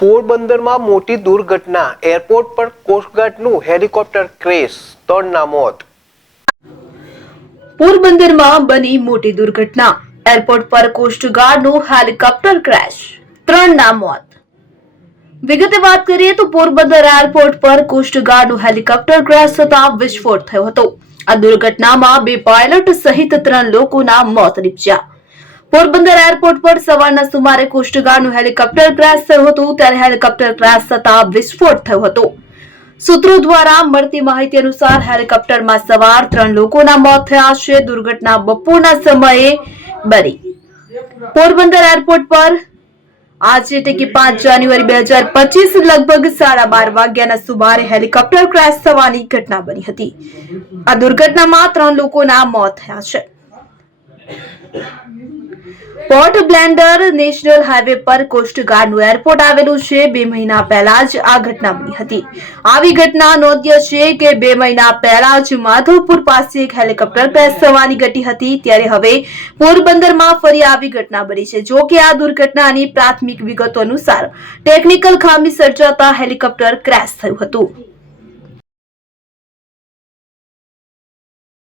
પોરબંદરમાં મોટી દુર્ઘટના, એરપોર્ટ પર કોસ્ટગાર્ડનું હેલિકોપ્ટર ક્રેશ, 3ના મોત. પોરબંદરમાં બની મોટી દુર્ઘટના, એરપોર્ટ પર કોસ્ટગાર્ડનું હેલિકોપ્ટર ક્રેશ, 3ના મોત. વિગતે વાત કરીએ તો પોરબંદર એરપોર્ટ પર કોસ્ટગાર્ડનું હેલિકોપ્ટર ક્રેશ થતા વિસ્ફોટ થયો હતો. આ દુર્ઘટનામાં 2 પાયલટ સહિત 3 લોકોના મોત નીપજ્યા. પોરબંદર એરપોર્ટ પર સવારના સુમારે કોસ્ટગાર્ડનું હેલિકોપ્ટર ક્રેશ થયું હતું. ત્યારે હેલિકોપ્ટર ક્રેશ થતા વિસ્ફોટ થયો હતો. સૂત્રો દ્વારા મળતી માહિતી અનુસાર હેલિકોપ્ટરમાં સવાર 3 લોકોના મોત થયા છે. દુર્ઘટના બપોરના સમયે બની. પોરબંદર એરપોર્ટ પર આજે એટલે કે 5 જાન્યુઆરી 2025 લગભગ 12:30 વાગ્યાના સુમારે હેલિકોપ્ટર ક્રેશ થવાની ઘટના બની હતી. આ દુર્ઘટનામાં 3 લોકોના મોત થયા છે. પોર્ટ બ્લેન્ડર નેશનલ હાઈવે પર કોસ્ટગાર્ડનું એરપોર્ટ આવેલું છે. 2 મહિના પહેલા જ આ ઘટના બની હતી. આવી ઘટના નોંધ્ય છે કે 2 મહિના પહેલા જ માધવપુર પાસે એક હેલિકોપ્ટર ક્રેશ થવાની ઘટી હતી. ત્યારે હવે પોરબંદરમાં ફરી આવી ઘટના બની છે. જો કે આ દુર્ઘટનાની પ્રાથમિક વિગતો અનુસાર ટેકનિકલ ખામી સર્જાતા હેલિકોપ્ટર ક્રેશ થયું હતું.